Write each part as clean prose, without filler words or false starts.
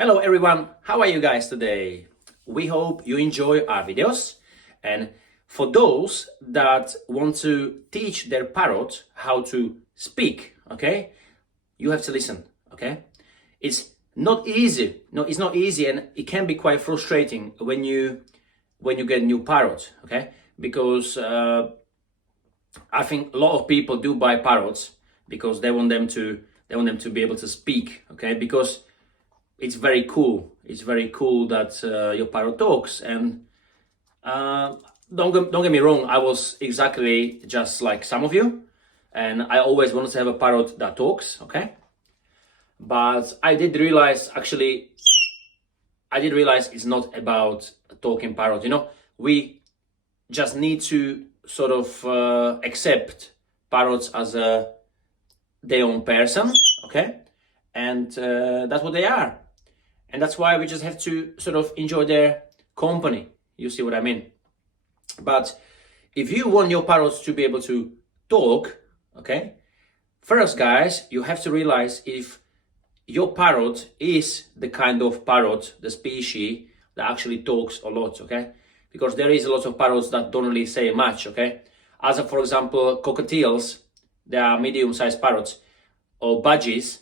Hello everyone, how are you guys today? We hope you enjoy our videos, and for those that want to teach their parrot how to speak, okay, you have to listen, okay? It's not easy. No, it's not easy, and it can be quite frustrating when you get new parrots, okay? Because I think a lot of people do buy parrots because they want them to be able to speak, okay? Because it's very cool. It's very cool that your parrot talks. And don't get me wrong, I was exactly just like some of you, and I always wanted to have a parrot that talks, okay? But I did realize it's not about a talking parrot. You know, we just need to sort of accept parrots as their own person, okay? And that's what they are. And that's why we just have to sort of enjoy their company. You see what I mean? But if you want your parrots to be able to talk, okay, first, guys, you have to realize if your parrot is the kind of parrot, the species that actually talks a lot, okay? Because there is a lot of parrots that don't really say much, okay? As for example, cockatiels, they are medium-sized parrots, or budgies,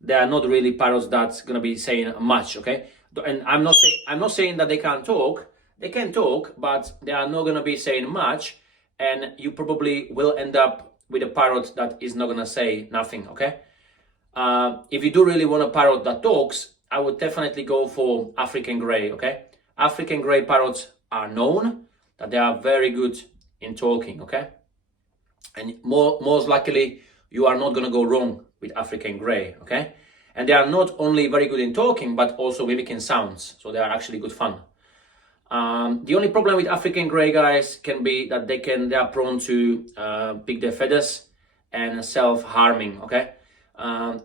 they are not really parrots that's gonna be saying much, okay? And I'm not saying that they can't talk. They can talk, but they are not gonna be saying much, and you probably will end up with a parrot that is not gonna say nothing, okay? If you do really want a parrot that talks, I would definitely go for African grey, okay? African grey parrots are known that they are very good in talking, okay? And most likely, you are not gonna go wrong with African grey, okay? And they are not only very good in talking, but also mimicking sounds, so they are actually good fun. The only problem with African grey, guys, can be that they are prone to pick their feathers and self-harming, okay?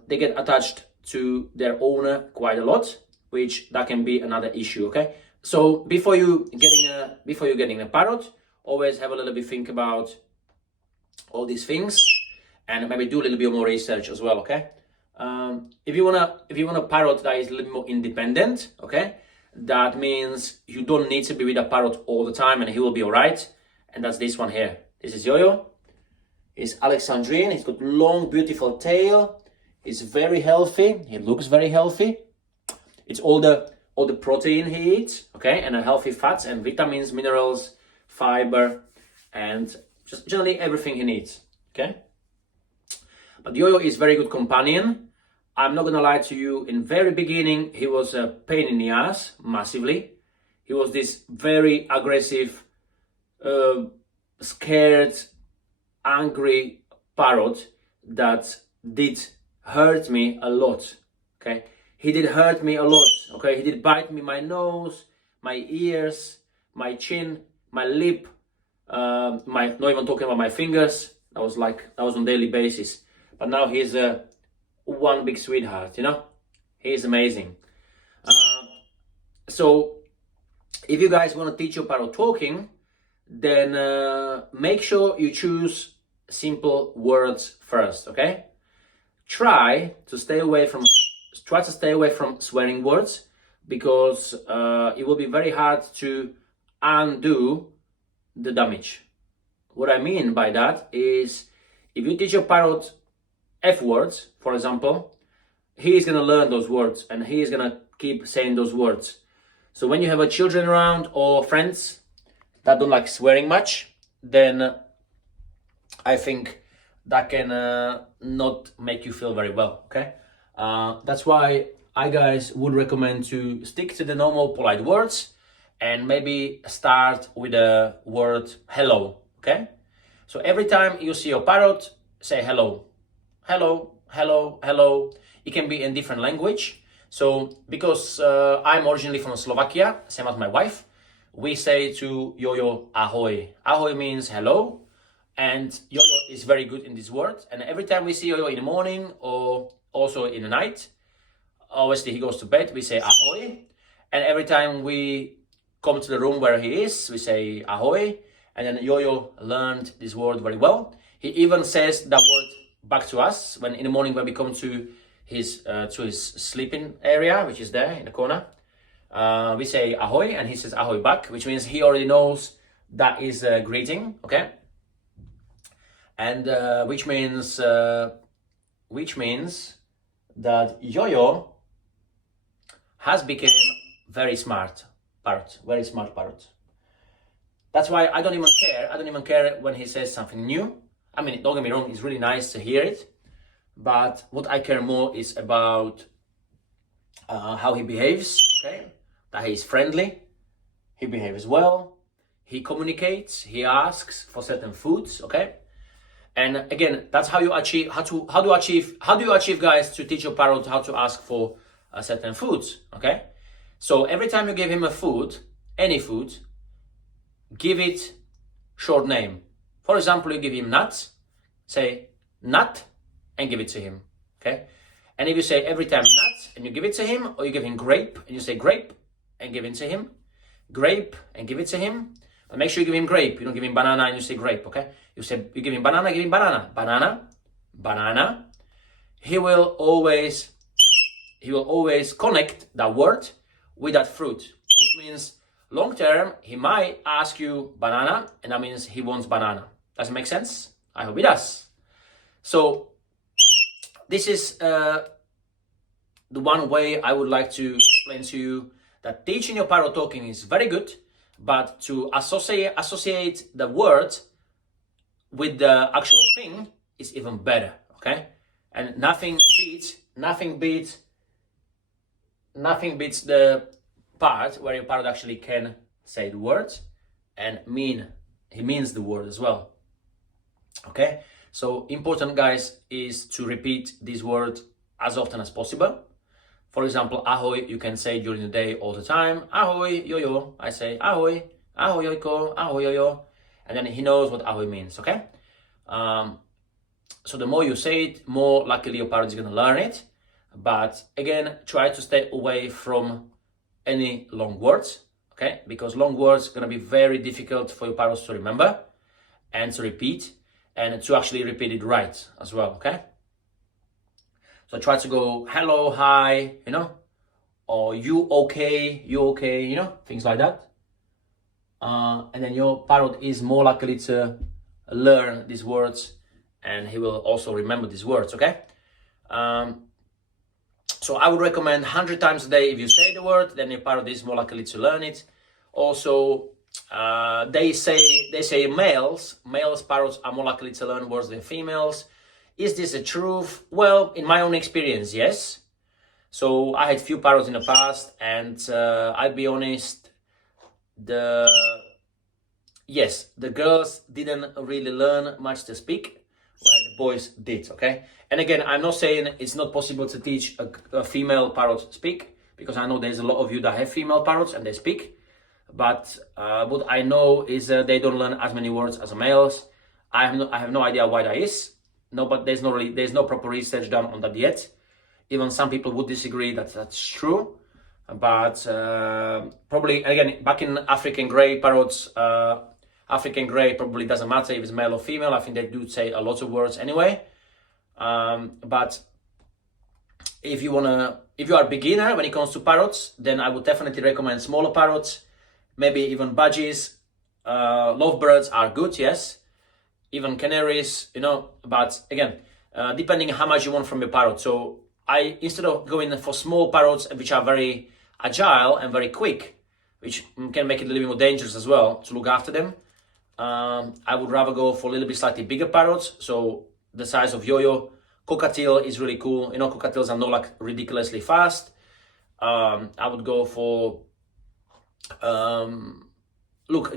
They get attached to their owner quite a lot, which that can be another issue, okay? So before you getting a parrot, always have a little bit think about all these things, and maybe do a little bit more research as well, okay? If you want a parrot that is a little more independent, okay, that means you don't need to be with a parrot all the time, and he will be all right. And that's this one here. This is Yo-Yo. He's Alexandrine. He's got long, beautiful tail. He's very healthy. He looks very healthy. It's all the protein he eats, okay, and a healthy fats and vitamins, minerals, fiber, and just generally everything he needs, okay? But Yo-Yo is very good companion. I'm not gonna lie to you, in very beginning, he was a pain in the ass, massively. He was this very aggressive, scared, angry parrot that did hurt me a lot, okay? He did hurt me a lot, okay? He did bite me my nose, my ears, my chin, my lip, not even talking about my fingers. That was on daily basis. But now he's one big sweetheart, you know? He's amazing. So if you guys want to teach your parrot talking, then make sure you choose simple words first, okay? Try to stay away from swearing words, because it will be very hard to undo the damage. What I mean by that is, if you teach your parrot F words, for example, he is going to learn those words, and he is going to keep saying those words. So when you have a children around or friends that don't like swearing much, then I think that can not make you feel very well, okay? That's why I guys would recommend to stick to the normal polite words, and maybe start with the word hello, okay? So every time you see your parrot, say hello. Hello, hello, hello. It can be in different language. So because I'm originally from Slovakia, same as my wife, we say to Yo-Yo ahoy. Ahoy means hello, and Yo-Yo is very good in this word. And every time we see Yo-Yo in the morning or also in the night, obviously he goes to bed, we say ahoy. And every time we come to the room where he is, we say ahoy. And then Yo-Yo learned this word very well. He even says that word back to us when in the morning when we come to his sleeping area, which is there in the corner. We say ahoy, and he says ahoy back, which means he already knows that is a greeting, okay? And which means that Yo-Yo has become very smart parrot, very smart parrot. That's why I don't even care. I don't even care when he says something new. I mean, don't get me wrong, it's really nice to hear it. But what I care more is about how he behaves, okay? That he's friendly, he behaves well, he communicates, he asks for certain foods, okay? And again, that's how you achieve, how do you achieve, guys, to teach your parrot how to ask for certain foods, okay? So every time you give him a food, any food, give it short name. For example, you give him nuts, say nut, and give it to him, okay? And if you say every time nuts and you give it to him, or you give him grape and you say grape and give it to him, grape and give it to him, but make sure you give him grape. You don't give him banana and you say grape, okay? You give him banana, give him banana, banana, banana. He will always connect that word with that fruit, which means long term he might ask you banana, and that means he wants banana. Does it make sense? I hope it does. So this is the one way I would like to explain to you that teaching your parrot talking is very good, but to associate the word with the actual thing is even better, okay? And nothing beats the part where your parrot actually can say the words and he means the word as well, okay? So important, guys, is to repeat this word as often as possible. For example, ahoy, you can say during the day all the time. Ahoy, yo-yo. I say ahoy, ahoy, yo-yo, ahoy, yo-yo. And then he knows what ahoy means, okay? So the more you say it, more likely your parrot is going to learn it. But again, try to stay away from any long words, okay? Because long words are going to be very difficult for your parrots to remember and to repeat, and to actually repeat it right as well, okay? So try to go hello, hi, you know, or you okay, you know, things like that. And then your parrot is more likely to learn these words, and he will also remember these words, okay? So I would recommend 100 times a day. If you say the word, then your parrot is more likely to learn it. Also, they say males parrots are more likely to learn words than females. Is this the truth? Well, in my own experience, yes. So I had few parrots in the past, and I'll be honest, the girls didn't really learn much to speak, where the boys did, okay? And again, I'm not saying it's not possible to teach a female parrot speak, because I know there's a lot of you that have female parrots and they speak. But what I know is they don't learn as many words as males. I have no idea why that is. No, but there's no proper research done on that yet. Even some people would disagree that that's true. But probably, again, back in African grey parrots, African grey probably doesn't matter if it's male or female. I think they do say a lot of words anyway. But if you are a beginner when it comes to parrots, then I would definitely recommend smaller parrots, maybe even budgies. Lovebirds are good, yes. Even canaries, you know, but again, depending on how much you want from your parrot. So instead of going for small parrots, which are very agile and very quick, which can make it a little bit more dangerous as well to look after them, I would rather go for a little bit slightly bigger parrots. So the size of Yo-Yo. Cockatiel is really cool. You know, cockatiels are not like ridiculously fast. I would go for,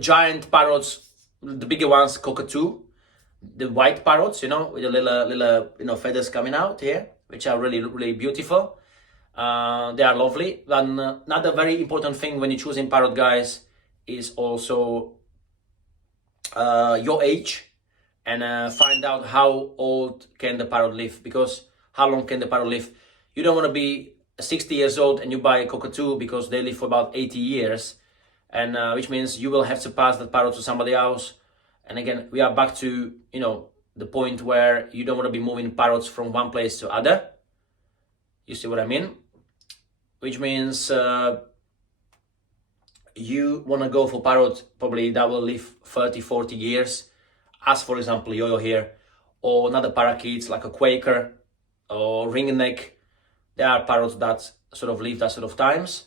giant parrots, the bigger ones, cockatoo. The white parrots, you know, with the little feathers coming out here, which are really, really beautiful. They are lovely. And another very important thing when you're choosing parrot, guys, is also your age, and find out how old can the parrot live, because how long can the parrot live? You don't want to be 60 years old and you buy a cockatoo because they live for about 80 years, and which means you will have to pass that parrot to somebody else. And again, we are back to, you know, the point where you don't want to be moving parrots from one place to other. You see what I mean? Which means you want to go for parrot probably that will live 30-40 years, as for example Yo-Yo here, or another parakeets like a Quaker or ringneck. There are parrots that sort of live that sort of times,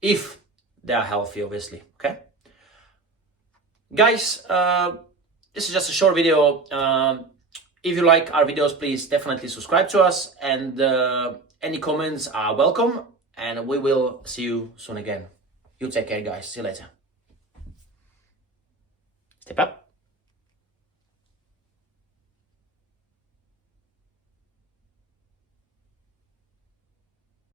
if they are healthy, obviously. Okay, guys, this is just a short video. If you like our videos, please definitely subscribe to us, and any comments are welcome, and we will see you soon again. You take care, guys. See you later. Step up.